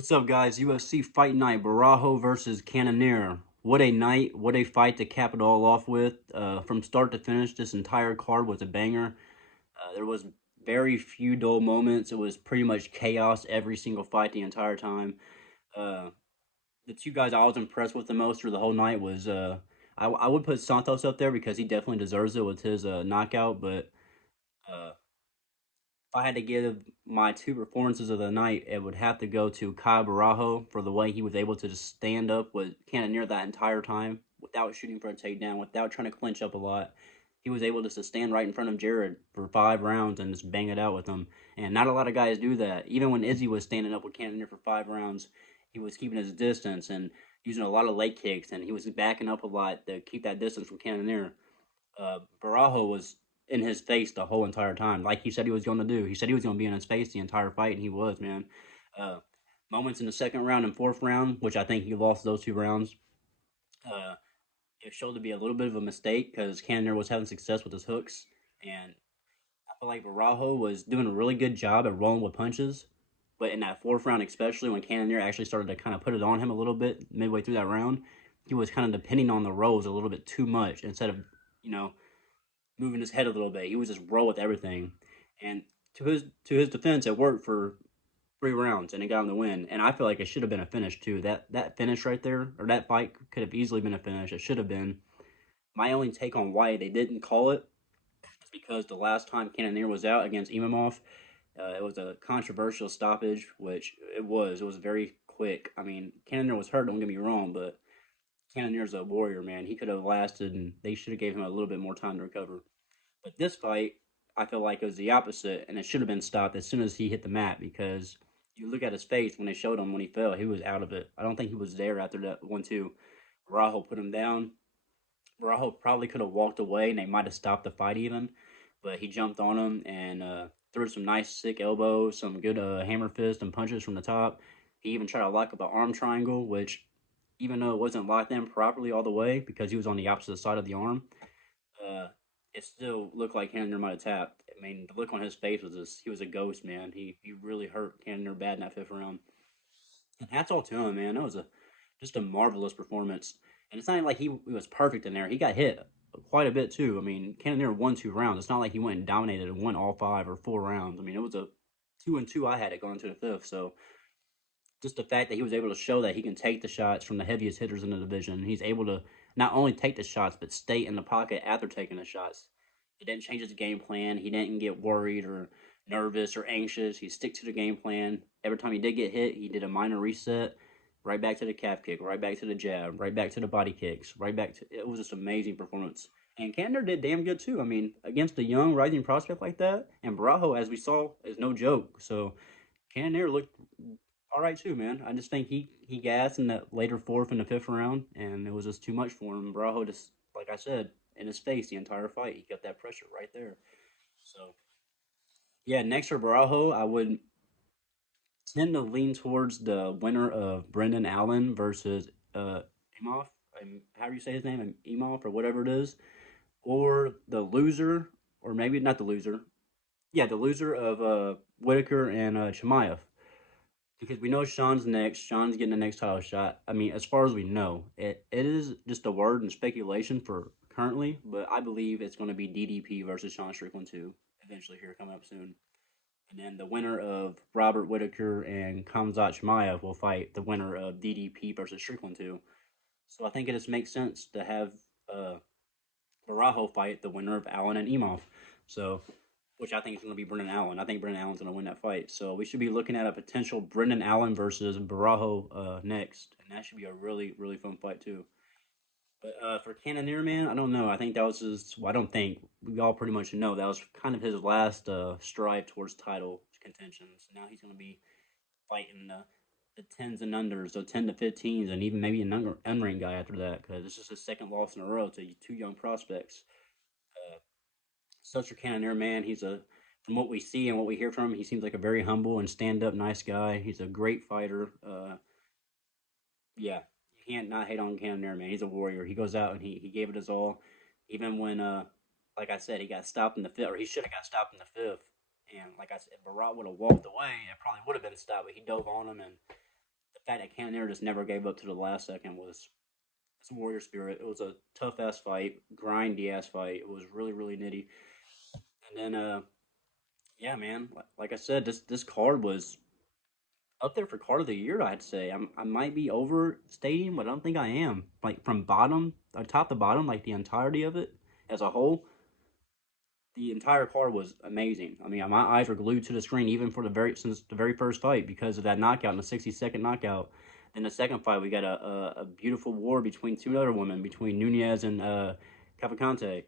What's up, guys? UFC Fight Night, Borralho versus Cannonier. What a night, what a fight to cap it all off with. From start to finish, this entire card was a banger. There was very few dull moments. It was pretty much chaos every single fight the entire time. Uh, the two guys I was impressed with the most through the whole night was I would put Santos up there because he definitely deserves it with his knockout, but uh, if I had to give my two performances of the night, it would have to go to Caio Borralho for the way he was able to just stand up with Cannonier that entire time without shooting for a takedown, without trying to clinch up a lot. He was able to stand right in front of Jared for 5 rounds and just bang it out with him. And not a lot of guys do that. Even when Izzy was standing up with Cannonier for 5 rounds, he was keeping his distance and using a lot of leg kicks, and he was backing up a lot to keep that distance from Cannonier. Barajo was in his face the whole entire time, like he said he was going to do. He said he was going to be in his face the entire fight, and he was, man. Uh, Moments in the second round and fourth round, which I think he lost those 2 rounds, uh, it showed to be a little bit of a mistake because Cannonier was having success with his hooks, and I feel like Barajo was doing a really good job at rolling with punches. But in that fourth round, especially when Cannonier actually started to kind of put it on him a little bit midway through that round, he was kind of depending on the rolls a little bit too much instead of, you know, moving his head a little bit. He was just roll with everything. And to his defense, it worked for 3 rounds and it got him the win. And I feel like it should have been a finish too. That finish right there, or that fight could have easily been a finish. It should have been. My only take on why they didn't call it is because the last time Cannonier was out against Imamov, it was a controversial stoppage, which it was. It was very quick. I mean, Cannonier was hurt. Don't get me wrong, but Cannonier's a warrior, man. He could have lasted, and they should have gave him a little bit more time to recover. But this fight, I feel like it was the opposite, and it should have been stopped as soon as he hit the mat because you look at his face when they showed him when he fell, he was out of it. I don't think he was there after that 1-2. Rajo put him down. Rajo probably could have walked away and they might have stopped the fight even, but he jumped on him and threw some nice sick elbows, some good hammer fist and punches from the top. He even tried to lock up an arm triangle, which even though it wasn't locked in properly all the way because he was on the opposite side of the arm, uh, it still looked like Cannonier might have tapped. I mean, the look on his face was just, he was a ghost, man. He really hurt Cannonier bad in that fifth round. And hats off to him, man. That was just a marvelous performance. And it's not even like he was perfect in there. He got hit quite a bit too. I mean, Cannonier won 2 rounds. It's not like he went and dominated and won all 5 or 4 rounds. I mean, it was a 2-2 I had it going into the fifth. So just the fact that he was able to show that he can take the shots from the heaviest hitters in the division. He's able to not only take the shots, but stay in the pocket after taking the shots. He didn't change his game plan. He didn't get worried or nervous or anxious. He stick to the game plan. Every time he did get hit, he did a minor reset, right back to the calf kick, right back to the jab, right back to the body kicks, right back to it was just an amazing performance. And Candor did damn good too. I mean, against a young rising prospect like that, and Barajo, as we saw, is no joke. So Candor looked all right too, man. I just think he gassed in that later fourth and the fifth round, and it was just too much for him. Barajo just, like I said, in his face the entire fight. He got that pressure right there. So yeah, next for Barajo, I would tend to lean towards the winner of Brendan Allen versus Imhoff. How do you say his name? Imhoff or whatever it is, or the loser, or maybe not the loser. Yeah, the loser of Whitaker and Chimaev. Because we know Sean's next. Sean's getting the next title shot. I mean, as far as we know, it is just a word and speculation for currently, but I believe it's going to be DDP versus Sean Strickland too, eventually here coming up soon. And then the winner of Robert Whitaker and Kamzat Chimaev will fight the winner of DDP versus Strickland too. So I think it just makes sense to have uh, Barajo fight the winner of Allen and Imhoff. So which I think is going to be Brendan Allen. I think Brendan Allen's going to win that fight. So we should be looking at a potential Brendan Allen versus Barajo next, and that should be a really really fun fight too. But for Cannonier, man, I don't know. I think that was his. Well, I don't think we all pretty much know that was kind of his last strive towards title contention. So now he's going to be fighting the tens and unders, so 10 to 15s, and even maybe an unranked guy after that because this is his second loss in a row to two young prospects. Uh, Such a Cannonier, man. He's a from what we see and what we hear from him, he seems like a very humble and stand up, nice guy. He's a great fighter. Yeah, you can't not hate on Cannonier, man. He's a warrior. He goes out and he gave it his all, even when like I said, he got stopped in the fifth, or he should have got stopped in the fifth. And like I said, if Barat would have walked away, it probably would have been stopped. But he dove on him and the fact that Cannonier just never gave up to the last second was some warrior spirit. It was a tough ass fight, grindy ass fight. It was really really nitty. And then yeah, man, like I said, this card was up there for card of the year. I'd say I might be overstating, but I don't think I am. Like from bottom, top to bottom, like the entirety of it as a whole, the entire card was amazing. I mean, my eyes were glued to the screen even for the since the very first fight because of that knockout, in the 60-second knockout. In the second fight, we got a beautiful war between two other women, between Nunez and Cavalcante,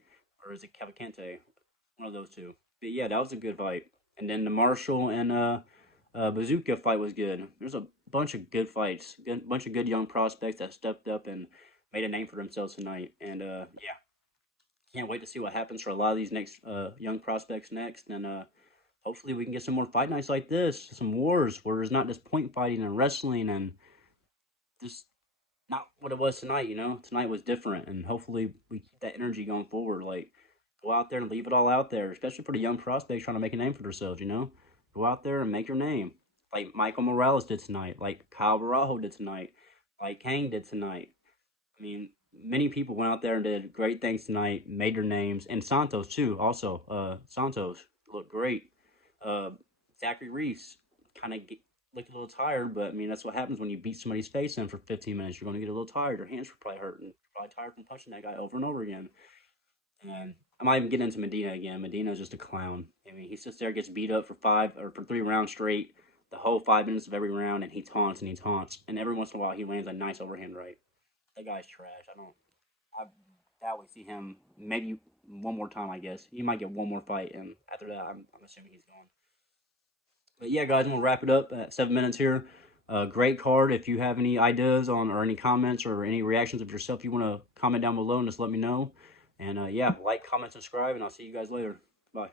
or is it Cavalcante? One of those two. But yeah, that was a good fight. And then the Marshall and Bazooka fight was good. There's a bunch of good fights, bunch of good young prospects that stepped up and made a name for themselves tonight. And yeah, can't wait to see what happens for a lot of these next young prospects next. And hopefully we can get some more fight nights like this, some wars where there's not just point fighting and wrestling and just not what it was tonight. You know, tonight was different, and hopefully we keep that energy going forward. Like go out there and leave it all out there, especially for the young prospects trying to make a name for themselves. You know, go out there and make your name, like Michael Morales did tonight, like Caio Borralho did tonight, like Kang did tonight. I mean, many people went out there and did great things tonight, made their names, and Santos too. Also, Santos looked great. Uh, Zachary Reese kind of looked a little tired, but I mean that's what happens when you beat somebody's face in for 15 minutes. You're going to get a little tired. Your hands were probably hurting. You're probably tired from punching that guy over and over again. And I'm not even getting into Medina again. Medina's just a clown. I mean, he sits there, gets beat up for 3 rounds straight, the whole 5 minutes of every round, and he taunts and he taunts. And every once in a while, he lands a nice overhand right. That guy's trash. I doubt we see him maybe one more time. I guess he might get one more fight, and after that, I'm assuming he's gone. But yeah, guys, I'm gonna wrap it up at 7 minutes here. Great card. If you have any ideas on or any comments or any reactions of yourself, you want to comment down below and just let me know. And yeah, like, comment, subscribe, and I'll see you guys later. Bye.